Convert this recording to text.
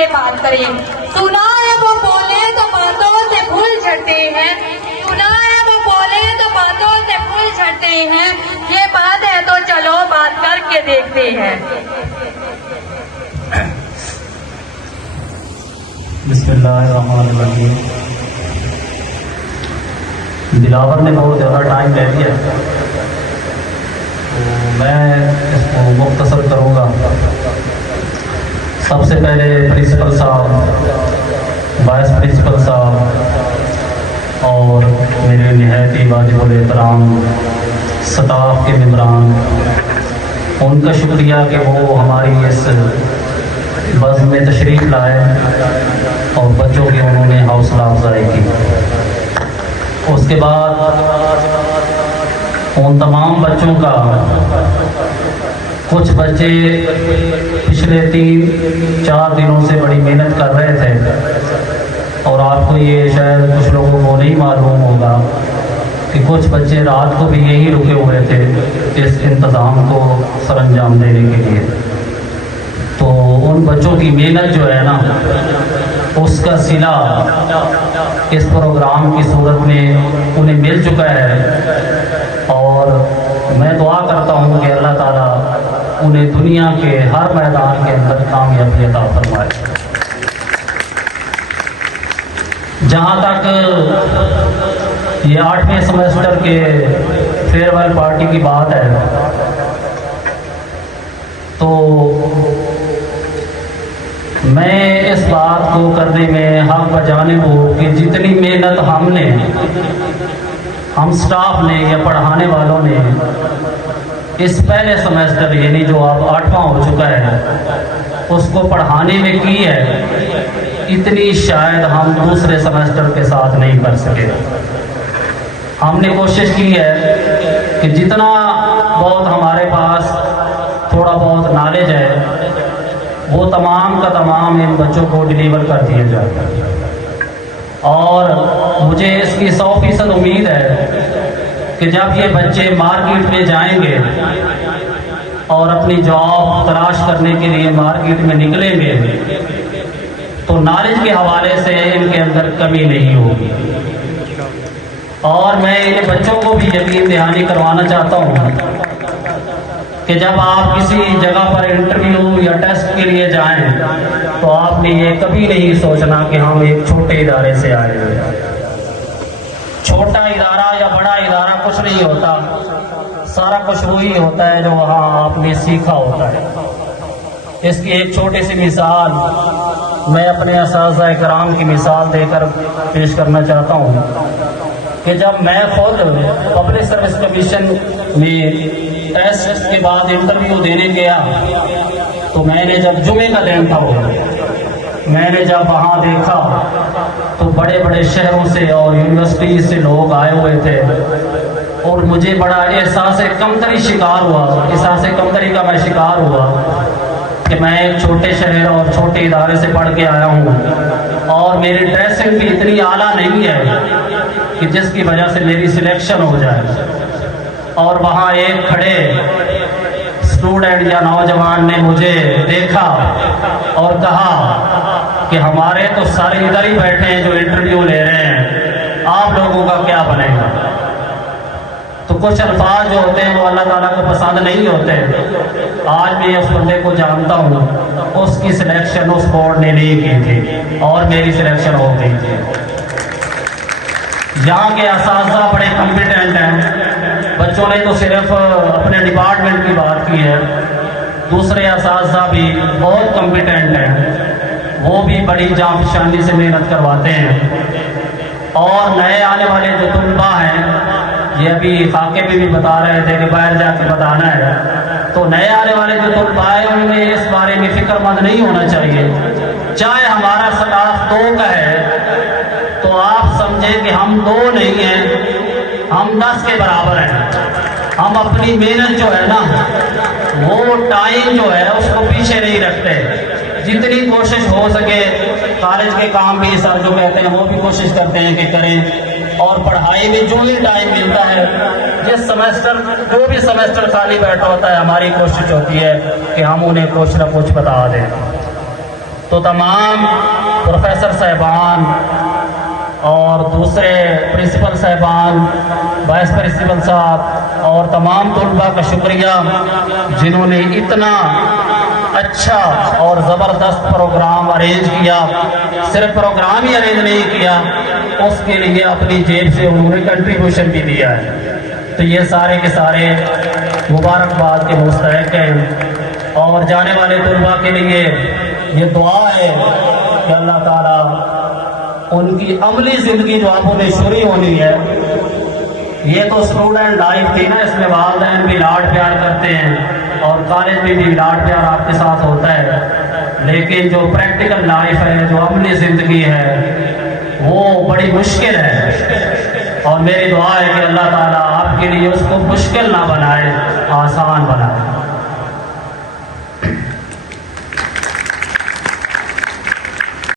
से बात करें। सुना है वो बोले तो बातों से फूल झड़ते हैं, सुना है वो बोले तो बातों से फूल झड़ते हैं, ये बात है तो चलो बात करके देखते हैं। बिस्मिल्लाहिर्रहमानिर्रहीम। दिलावर ने बहुत ज़्यादा टाइम ले लिया, तो मैं इसको मुख्तसर करूँगा। सबसे पहले प्रिंसिपल साहब, वाइस प्रिंसिपल साहब और मेरे निहायत ही वाजिबुल एहतराम स्टाफ के मेंबरान, उनका शुक्रिया कि वो हमारी इस बज़्म में तशरीफ़ लाए और बच्चों की उन्होंने हौसला अफजाई की। उसके बाद उन तमाम बच्चों का, कुछ बच्चे पिछले 3-4 दिनों से बड़ी मेहनत कर रहे थे और आपको ये शायद कुछ लोगों को नहीं मालूम होगा कि कुछ बच्चे रात को भी यहीं रुके हुए थे इस इंतज़ाम को सरअंजाम देने के लिए। तो उन बच्चों की मेहनत जो है ना, उसका सिला इस प्रोग्राम की सूरत में उन्हें मिल चुका है और मैं दुआ करता हूँ कि अल्लाह ताला उन्हें दुनिया के हर मैदान के अंदर कामयाबी अता फरमाए। जहाँ तक ये 8वें सेमेस्टर के फेयरवेल पार्टी की बात है, तो मैं इस बात को करने में हक बजाने को कि जितनी मेहनत हम स्टाफ ने या पढ़ाने वालों ने इस पहले सेमेस्टर यानी जो अब 8वां हो चुका है उसको पढ़ाने में की है, इतनी शायद हम दूसरे सेमेस्टर के साथ नहीं कर सके। हमने कोशिश की है कि जितना बहुत हमारे पास थोड़ा बहुत नॉलेज है वो तमाम का तमाम इन बच्चों को डिलीवर कर दिया जाए और मुझे इसकी 100% उम्मीद है कि जब ये बच्चे मार्केट में जाएंगे और अपनी जॉब तलाश करने के लिए मार्केट में निकलेंगे तो नॉलेज के हवाले से इनके अंदर कमी नहीं होगी। और मैं इन बच्चों को भी यकीन दहानी करवाना चाहता हूँ कि जब आप किसी जगह पर इंटरव्यू या टेस्ट के लिए जाएं तो आपने ये कभी नहीं सोचना कि हम एक छोटे इदारे से आए हैं। छोटा इदारा या बड़ा इदारा कुछ नहीं होता, सारा कुछ वही होता है जो वहाँ आपने सीखा होता है। इसकी एक छोटी सी मिसाल मैं अपने असातिज़ा इकराम की मिसाल देकर पेश करना चाहता हूँ कि जब मैं खुद पब्लिक सर्विस कमीशन में टेस्ट के बाद इंटरव्यू देने गया तो मैंने जब जुमे का दिन था वो मैंने जब वहाँ देखा तो बड़े बड़े शहरों से और यूनिवर्सिटी से लोग आए हुए थे और मुझे बड़ा एहसास कमतरी शिकार हुआ, एहसास कमतरी का मैं शिकार हुआ कि मैं एक छोटे शहर और छोटे इदारे से पढ़ के आया हूँ और मेरी ड्रेसिंग भी इतनी आला नहीं है कि जिसकी वजह से मेरी सिलेक्शन हो जाए। और वहाँ एक खड़े स्टूडेंट या नौजवान ने मुझे देखा और कहा कि हमारे तो सारे इधर ही बैठे हैं जो इंटरव्यू ले रहे हैं, आप लोगों का क्या बनेगा। तो कुछ अल्फाज जो होते हैं वो अल्लाह ताला को पसंद नहीं होते। आज मैं उस बंदे को जानता हूँ, उसकी सिलेक्शन उस बोर्ड ने नहीं की थी और मेरी सिलेक्शन हो गई थी। यहाँ के असातिज़ा बड़े कॉम्पिटेंट हैं, बच्चों ने तो सिर्फ अपने डिपार्टमेंट की बात की है, दूसरे असातिज़ा भी बहुत कॉम्पिटेंट हैं, वो भी बड़ी जांफशानी से मेहनत करवाते हैं। और नए आने वाले जो तुलबा हैं, ये अभी फाके भी बता रहे थे कि बाहर जाके बताना है, तो नए आने वाले जो तुलबा हैं उन्हें इस बारे में फिक्रमंद नहीं होना चाहिए। चाहे हमारा स्टाफ 2 का है तो आप समझें कि हम 2 नहीं हैं, हम 10 के बराबर हैं। हम अपनी मेहनत जो है ना, वो टाइम जो है उसको पीछे नहीं रखते। जितनी कोशिश हो सके कॉलेज के काम भी सर जो कहते हैं वो भी कोशिश करते हैं कि करें, और पढ़ाई में जो भी टाइम मिलता है, जिस सेमेस्टर जो भी सेमेस्टर खाली बैठा होता है, हमारी कोशिश होती है कि हम उन्हें कुछ ना कुछ बता दें। تو تمام پروفیسر صاحبان اور دوسرے پرنسپل صاحبان، وائس پرنسپل صاحب اور تمام طلباء کا شکریہ جنہوں نے اتنا اچھا اور زبردست پروگرام ارینج کیا. صرف پروگرام ہی ارینج نہیں کیا، اس کے لیے اپنی جیب سے انہوں نے کنٹریبیوشن بھی دیا ہے. تو یہ سارے کے سارے مبارکباد کے مستحق ہیں. اور جانے والے طلباء کے لیے یہ دعا ہے کہ اللہ تعالیٰ ان کی عملی زندگی جو آپ نے شروع ہونی ہے، یہ تو اسٹوڈنٹ لائف تھی نا، اس میں والدین بھی لاڈ پیار کرتے ہیں اور کالج میں بھی لاڈ پیار آپ کے ساتھ ہوتا ہے، لیکن جو پریکٹیکل لائف ہے، جو عملی زندگی ہے، وہ بڑی مشکل ہے. اور میری دعا ہے کہ اللہ تعالیٰ آپ کے لیے اس کو مشکل نہ بنائے، آسان بنائے.